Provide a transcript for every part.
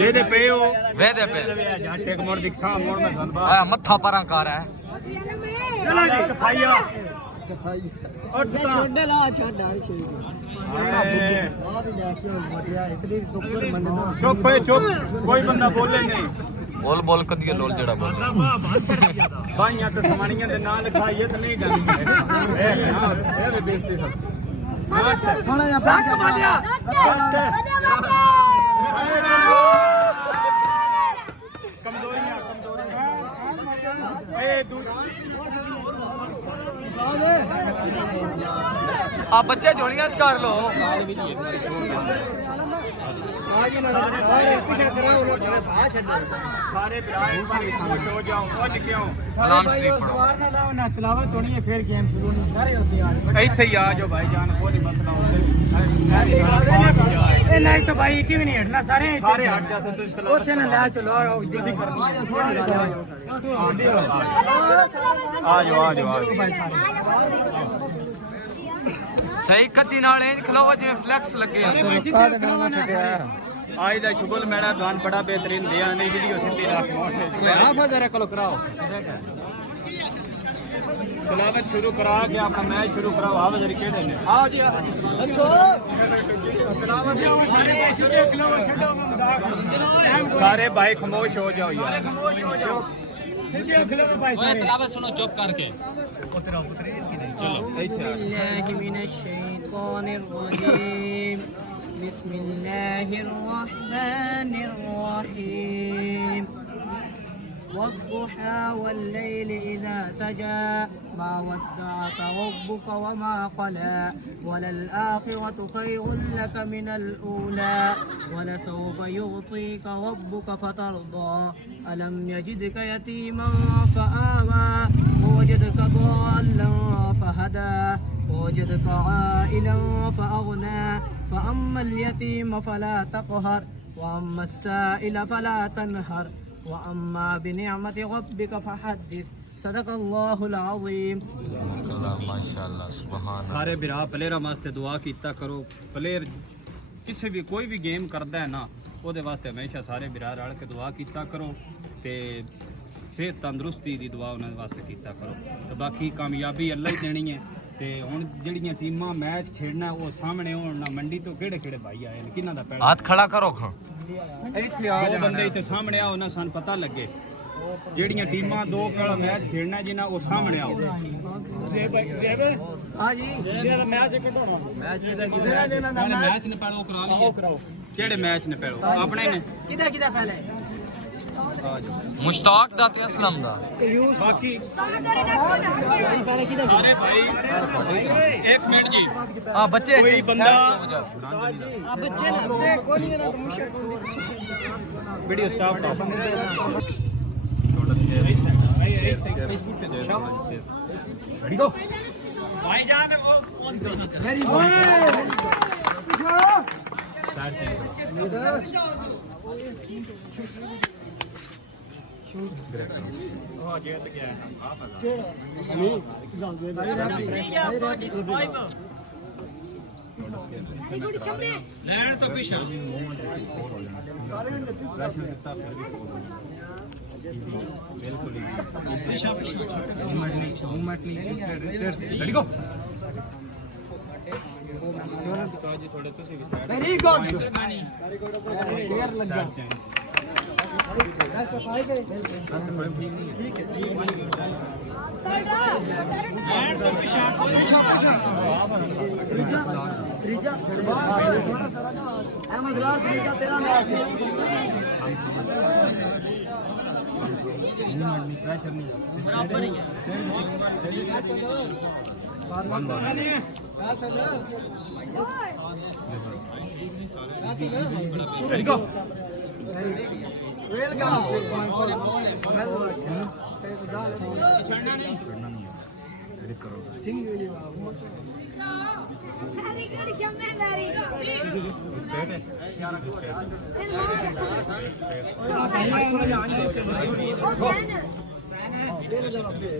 वेदे पे हो वेदे पे जाटे के मोड़ दिखसा मोड़ में धनबा आ मत्था परा कर है चला जी कफाइया छोड़ ला छोड़ डाल छोड़ चुप चुप कोई बंदा बोले नहीं बोल बोल कदियो लोल जड़ा बोल भाइयां तो समानियां दे नाम लिखाइए तो नहीं डरनी है ए बेइज्जती सब थोड़ा या बैठ जा कमजोरियां ए आप बच्चे झोलियां च कर लो सारे हो जाओ कलाम शरीफ पढ़ो ना तिलावत होनी है फिर गेम शुरू नहीं सारे होते यार ਇੱਥੇ ही आ जाओ भाई जान कोई मसला ए नहीं तो भाई क्यों नहीं हटना सारे हट जाते तो तिलावत ओथे ना ले चलो आ जाओ सही कदी नाल इंज खलोवा जिवें फ्लैक्स लगे आज दा शुगल मेरा दुआन बड़ा बेहतरीन दिया नहीं वीडियो सिद्धि रख हाफा जरा कलो कराओ तिलावत शुरू करा के अपना मैच शुरू कराओ हाफा जरा केड़े ने आओ जी अच्छा तिलावत सारे भाई सीधे तिलावत छड्डो सारे भाई खामोश हो जाओ यार सीधे खिलाओ भाई सारे तिलावत सुनो चुप करके चलो बिस्मिल्लाहि मिनश शैतानिर रजीम बिस्मिल्लाहिर रहमानिर रहीम والضحى والليل إذا سجى ما ودعك ربك وما قلى وللآخرة خير لك من الأولى ولسوف يعطيك ربك فترضى ألم يجدك يتيما فآوى ووجدك ضالا فهدى ووجدك عائلا فأغنى فأما اليتيم فلا تقهر وأما السائل فلا تنهر وأما بنعمة ربك فحدث صدق الله العظيم माशाअल्लाह सुभान सारे बिरा प्लेयर वास्ते दुआ कीता करो प्लेयर किसी भी कोई भी गेम करदा है ना ओदे वास्ते हमेशा सारे बिरा रल के दुआ कीता करो ते सेहत तंदुरुस्ती दी दुआ उन्हां वास्ते कीता करो ते बाकी कामयाबी अल्लाह ही देनी है ते हुन जेहड़ियां टीमां मैच खेडना वो सामने होण ना मंडी तो केड़े भाई आए ने किन्हां दा पैड़ा हाथ खड़ा करो खां ਇੱਥੇ ਆ ਬੰਦੇ ਇੱਥੇ ਸਾਹਮਣੇ ਆਓ ਨਾ ਸਾਨੂੰ ਪਤਾ ਲੱਗੇ ਜਿਹੜੀਆਂ ਟੀਮਾਂ ਦੋ ਕੋਲ ਮੈਚ ਖੇਡਣਾ ਜਿਨ੍ਹਾਂ ਉਹ ਸਾਹਮਣੇ ਆਓ ਹਾਂ ਜੀ ਜਿਹੜਾ ਮੈਚ ਕਿਹੜਾ ਮੈਚ ਮੈਚ ਨੇ ਪਹਿਲਾਂ ਕਰਾ ਲਈਏ ਕਿਹੜੇ ਮੈਚ ਨੇ ਪਹਿਲਾਂ ਆਪਣੇ ਨੇ ਕਿਹਦਾ ਪਹਿਲੇ मुश्ताक दा ते असलम दा बाकी सारे भाई एक मिनट जी हां बच्चे कोई बंदा बच्चे ना वीडियो स्टॉप रेडी गो भाईजान वो कौन वेरी गुड जीत गया लैंड तो पीछे वेरी गुड शेयर लग गया Ready go.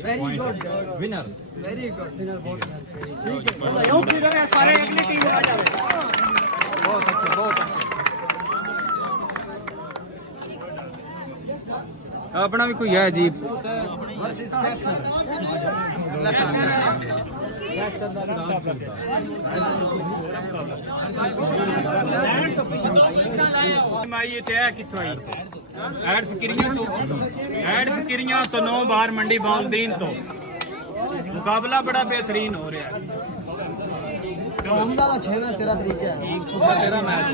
Very good. Winner. Very good. Winner बहुत ठीक है। सारे अगली टीम आ जाओ। बहुत अच्छे बहुत अच्छे। अपना भी कोई है जी फकीरियां तो 9 बार मंडी बाउलदीन तो मुकाबला बड़ा बेहतरीन हो रहा है तेरा तरीका है तेरा मैच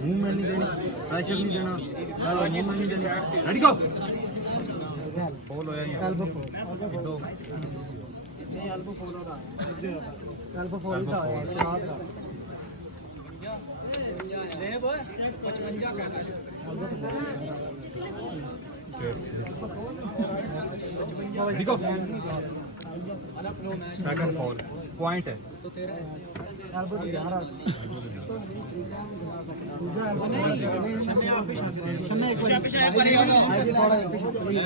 मुंह में नहीं देना प्रेशर नहीं देना मुंह में नहीं देना रेडी गो फॉल होया ये एल्बो फॉल था याद रहा देव 55 का रेडी गो सेकंड फॉल पॉइंट है तो तेरा एल्बो तो जा रहा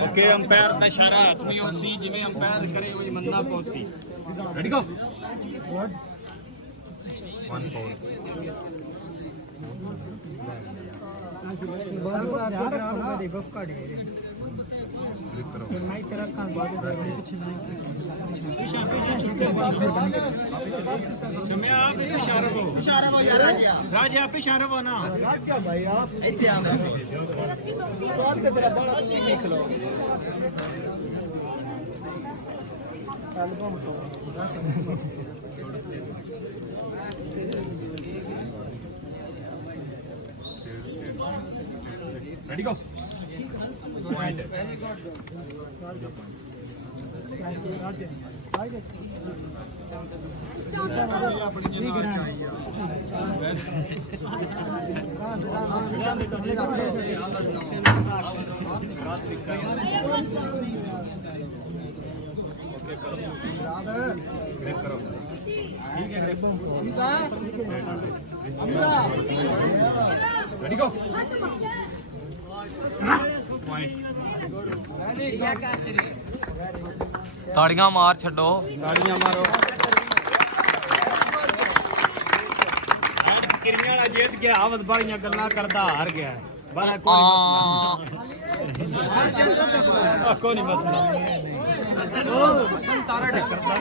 ओके अंपायर ਦਾ ਇਸ਼ਾਰਾ ਆਦਮੀ ਉਹ ਸੀ ਜਿਵੇਂ ਅੰਪਾਇਰ ਕਰੇ ਉਹ ਮੰਨਣਾ ਪਹੁੰਚੀ ਰੈਡੀ ਗੋ 1 ਫੋਲ राज आप इशारा हो ना भाई आप ready go point ready go ताड़ियां मार छड्डो ताड़ियां मारो किरियां वाला जीत गया आवत बाड़ियां गल्लां करदा हार गया बाला कोई नहीं मसला तारा टक्करदा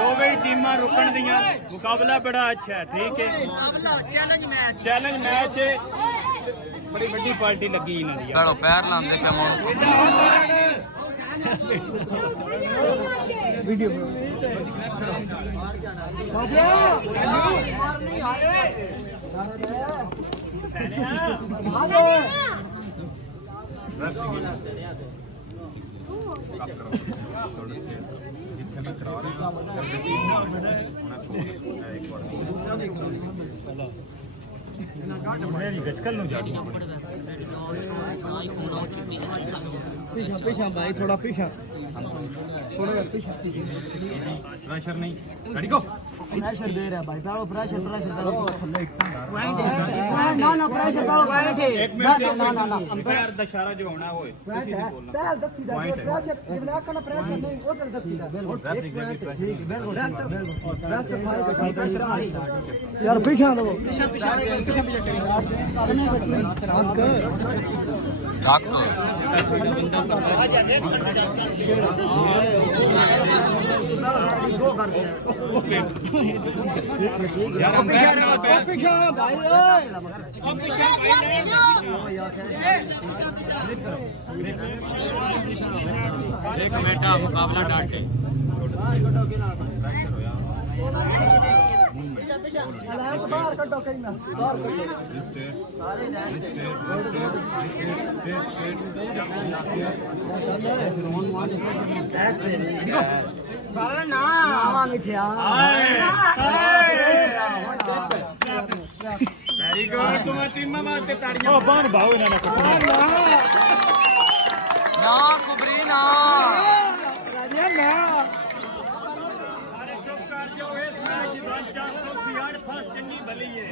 दोवे टीमां रुकण दियां मुकाबला बड़ा अच्छा है ठीक है चैलेंज मैच बड़ी बड़ी पार्टी लगी इन्हां दी गड़ो पैर लांदे पे मोड़ वीडियो पीछा भाई थोड़ा पीछा प्रेशर नहीं रेडी गो प्रेशर दे रहा भाई डालो प्रेशर डालो ना ना प्रेशर डालो एक मिनट ना अंपायर दा इशारा जो होना होए किसी ने बोलना प्रेशर जितना करना प्रेशर नहीं उधर दक्की दा ठीक बिल्कुल यार पीछा लो पीछा चली धक यार अंपायर ना पीछा भाई एक मिनट मुकाबला डांटे बाहर कटो कहीं ना ਵੈਰੀ ਗੁੱਡ ਤੁਮਾਂ ਟੀਮਾਂ ਵਾਸਤੇ ਤਾੜੀਆਂ ਉਹ ਬਾਹਰ ਬਾਹੋ ਇਹਨਾਂ ਨੇ ਨਾ ਕੁਬਰੀ ਨਾ ਸਾਰੇ ਚੁੱਪ ਕਰ ਜਾਓ ਇਸ ਮੈਚ ਦੀ 466 ਫਸਟ ਚੰਗੀ ਭਲੀ ਹੈ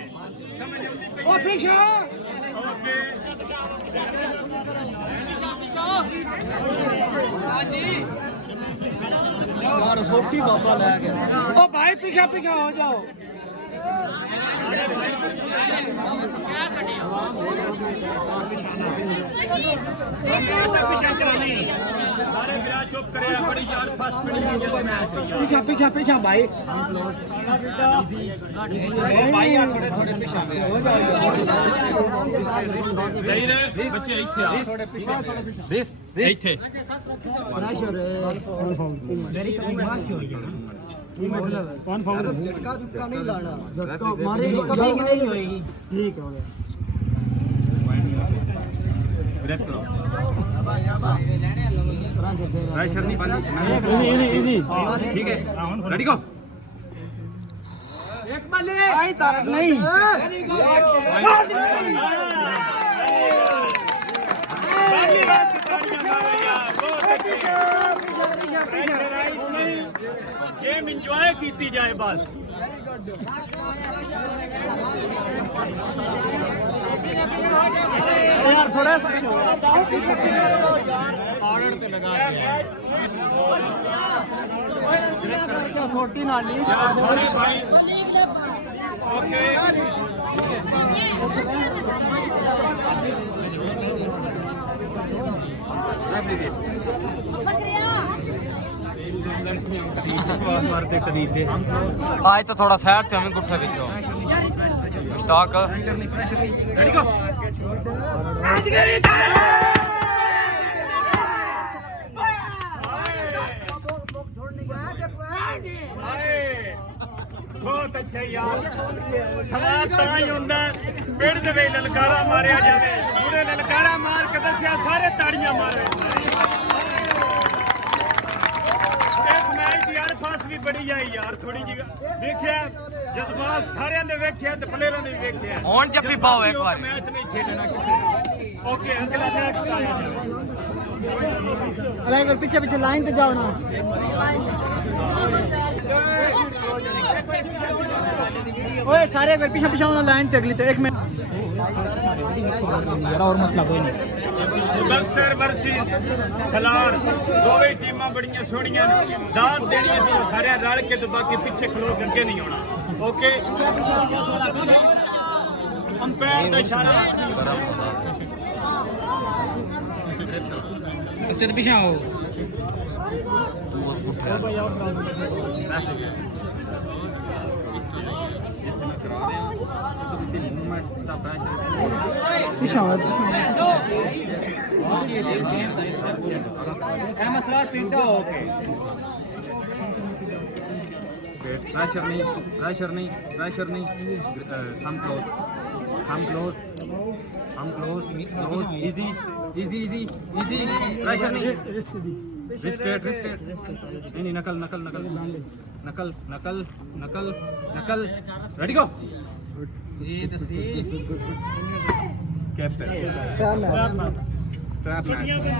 ਸਮਝ ਆਉਂਦੀ ਪਈ ਉਹ ਪਿੱਛੇ ਓਕੇ यार सोटी बाबा ले गया ओ भाई पीछे पीछे हो जाओ ਸਾਰੇ ਵੀਰਾ ਚੁੱਪ ਕਰਿਆ ਬੜੀ ਯਾਰ ਫਸਟ ਬੜੀ ਮੈਚ पीछे पीछे पीछे भाई ਭਾਈ ਆ ਥੋੜੇ ਥੋੜੇ ਪਿੱਛੇ ਸਹੀ ਨੇ ਬੱਚੇ ਇੱਥੇ ਆ ਥੋੜੇ ਪਿੱਛੇ ਇੱਥੇ प्रेशर मेरी कभी मार क्यों कौन फाउल झटका झटका नहीं लाना झटका मारेगी कभी नहीं होएगी ठीक हो गया ब्रेक करो प्रेशर नहीं पानी ठीक है रेडी गो एक बल्ले आई तारक नहीं गेम इंजॉय की जाए बस यार थोड़ा सा ऑर्डर पे लगा दिया सोटी नाली सॉरी भाई ओके आज तो थोड़ा सैर थे हमें गुट्ठे बिचो मुश्ताक रेडी गो बहुत अच्छा यार सवाल ਤਾਂ ਹੀ ਹੁੰਦਾ ਪਿੰਡ ਦੇ ਵਿੱਚ ਲਲਕਾਰਾ ਮਾਰਿਆ ਜਾਵੇ ਪੂਰੇ ਲਲਕਾਰਾ ਮਾਰ ਕੇ ਦੱਸਿਆ ਸਾਰੇ ਤਾੜੀਆਂ ਮਾਰੇ ਇਸ ਮੈਚ ਦੀ ਯਾਰ ਫਾਸ ਵੀ ਬੜੀ ਆਈ ਯਾਰ ਥੋੜੀ ਜਿਹੀ ਦੇਖਿਆ ਜਜ਼ਬਾਤ ਸਾਰਿਆਂ ਦੇ ਵੇਖਿਆ ਤੇ ਪਲੇਅਰਾਂ ਦੇ ਵੀ ਵੇਖਿਆ ਹੁਣ ਜੱਫੀ ਪਾਓ ਇੱਕ ਵਾਰ ਮੈਚ ਨਹੀਂ ਖੇਡਣਾ ਕਿਸੇ ਓਕੇ ਅਗਲਾ ਨੈਕਸਟ ਆਇਆ अरे पीछे पीछे लाइन पे जाओ ना ओए सारे अगर पीछे पीछे होना लाइन पे अगली तो एक मिनट यार और मसला कोई नहीं ਮੁਦੱਸਰ ਵਰਸੀ ਸਲਾਰ ਦੋਵੇਂ ਟੀਮਾਂ ਬੜੀਆਂ ਸੋਹਣੀਆਂ ਦਾਤ ਦੇਣੀਆਂ ਤੇ ਸਾਰਿਆਂ ਰਲ ਕੇ ਤੇ ਬਾਕੀ ਪਿੱਛੇ ਖਲੋ ਕੇ ਅੱਗੇ ਨਹੀਂ ਆਉਣਾ ਓਕੇ ਅੰਪਾਇਰ ਦਾ ਇਸ਼ਾਰਾ उससे तो पीछे आओ तू उस गुट्ठे पीछे आओ मसला पिंडा ओके pressure नहीं come close easy pressure नहीं wrist नहीं नकल ready go strap man easy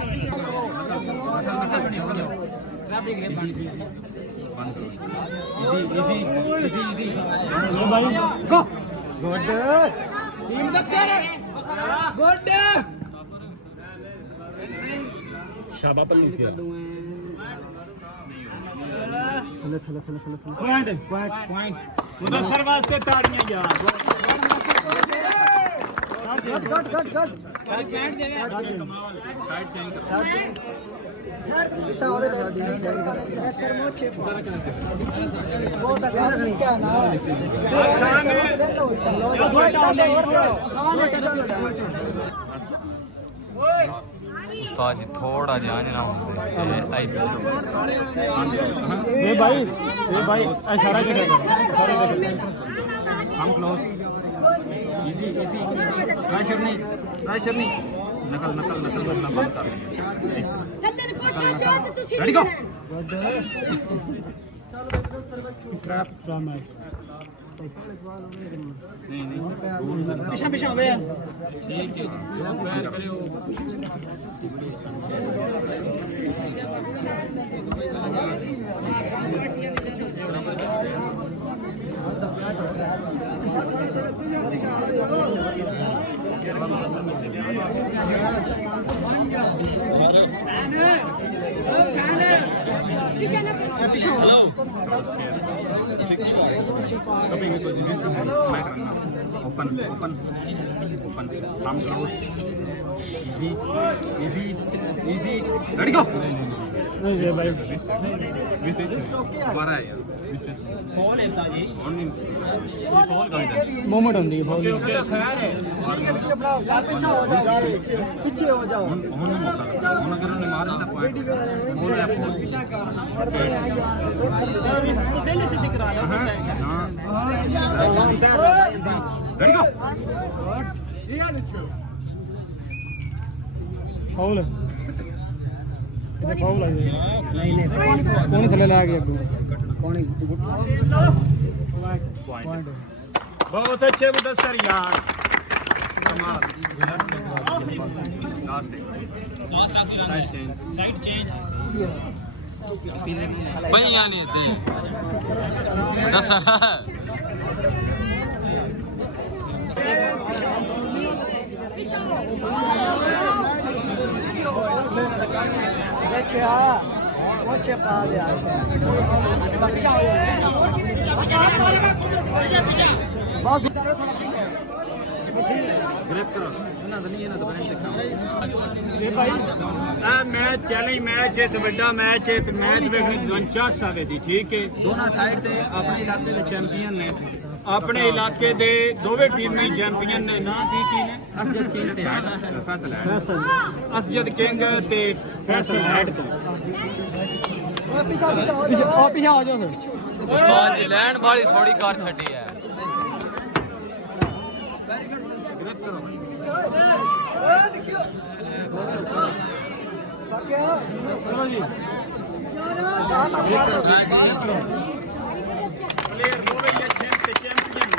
go good team दस्सर गुड शाबाश पल्लू किया पॉइंट मुदस्सर वास्ते ताड़ियां यार गुड साइड चेंज कर उस्ताद जी थोड़ा ध्यान ना होंदे ए भाई इशारा क्या कर हम क्लोज इजी pressure नहीं नकल नकल नकल करना बंद कर रेडी गो नहीं नहीं पिछा पिछा वे ठीक है पैर करियो ओपन ओपन ओपन हम close easy easy easy ready गो नहीं ये भाई दोबारा है यार फॉल ऐसा जी फॉल का मोमेंट होती है फॉल ओके खैर है पीछे हो जाओ पीछे हो जाओ ਹੁਣ ਅਗਰ ਉਹਨੇ ਮਾਰ ਦਿੱਤਾ ਪੁਆਇੰਟ ਫੋਲ ਹੈ ਫੋਲ दिल से दिख रहा है ਹਾਂ रेडी गो फाउल है ये फाउल है नहीं नहीं कौन थले ला गया कौन पॉइंट बहुत अच्छे मुदस्सर यार कमाल लास्ट साइड चेंज भाई यानी ते दस Oce pade ਇਹ ਮੈਚ ਚੈਲੰਜ ਮੈਚ ਹੈ ਤੇ ਵੱਡਾ ਮੈਚ ਹੈ ਤੇ ਮੈਚ ਵੇਖਣੀ 49 ਸਾਲੇ ਦੀ ਠੀਕ ਹੈ ਦੋਨਾਂ ਸਾਈਡ ਤੇ ਆਪਣੇ ਇਲਾਕੇ ਦੇ ਚੈਂਪੀਅਨ ਨੇ ਆਪਣੇ ਇਲਾਕੇ ਦੇ ਦੋਵੇਂ ਟੀਮਾਂ ਹੀ ਚੈਂਪੀਅਨ ਨੇ ਨਾਂ ਕੀ ਨੇ ਅਸਜਦ ਕਿੰਗ ਤੇ ਫੈਸਲ ਅਸਜਦ ਕਿੰਗ ਤੇ ਫੈਸਲ ਹੈਡ ਤੋਂ पीछा हो जाओ उस्ताद जी लैंड वाली थोड़ी कार छड़ी है प्लेयर दोवे ये champion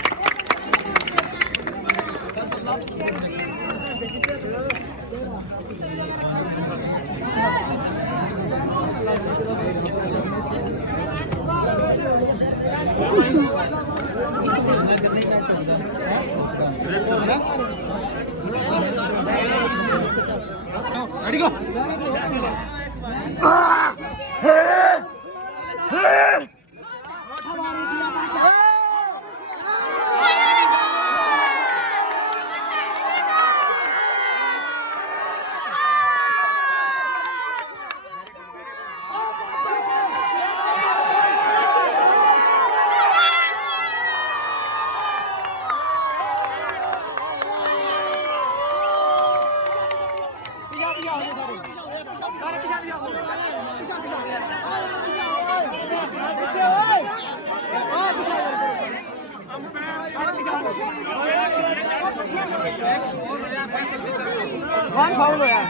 ready go one foul होया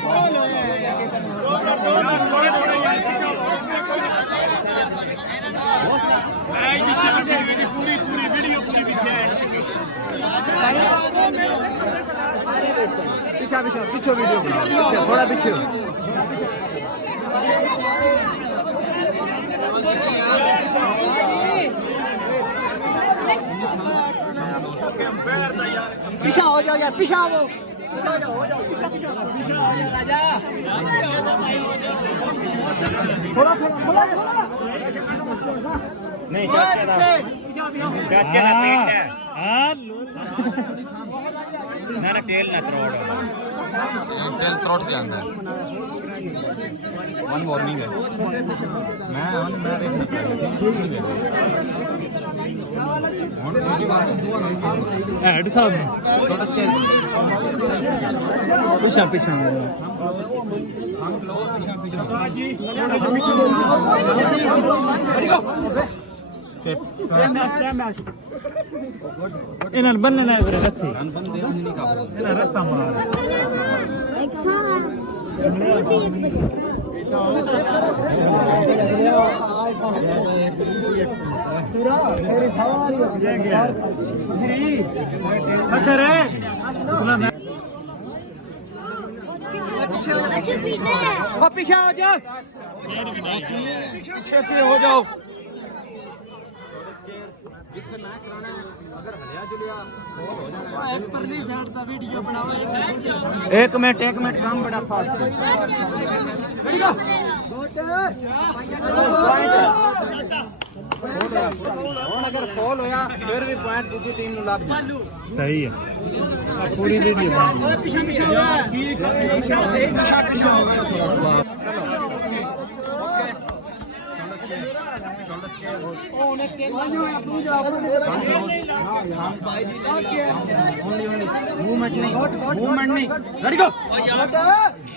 पूरी वीडियो पूरी पीछे पीछे पीछे वीडियो बनाओ थोड़ा पीछे पीछा हो जाओ यार पीछा हो जाओ पीछा हो जाओ राजा थोड़ा थोड़ा नहीं चाचा ना पेट है हां ना टेल ना त्रोड़ टेल त्रोड़ ਜਾਂਦਾ ਹੈ वन वार्निंग है मैं हेड साहब पीछा पीछा इन्हें बनने ना रस्सी रस्ता पूरा मेरी सवारी पीछे हो जाओ पीछे हो जाओ एक मिनट काम बड़ा फास्ट अगर फॉल होया फिर भी पॉइंट दूसरी टीम ਨੂੰ ਲੱਗ ਜੂ ਸਹੀ ਹੈ ਪੂਰੀ ਵੀਡੀਓ ਪਿੱਛੇ ਪਿੱਛੇ ਹੋ ਗਿਆ मूवमेंट नहीं ready go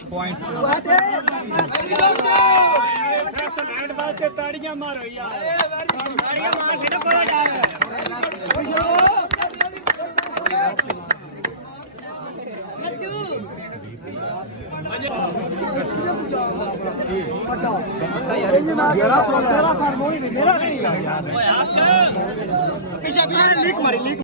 point hand ball पे ताड़ियां मारो यार ताड़ियां मारो पीछे लीक मारी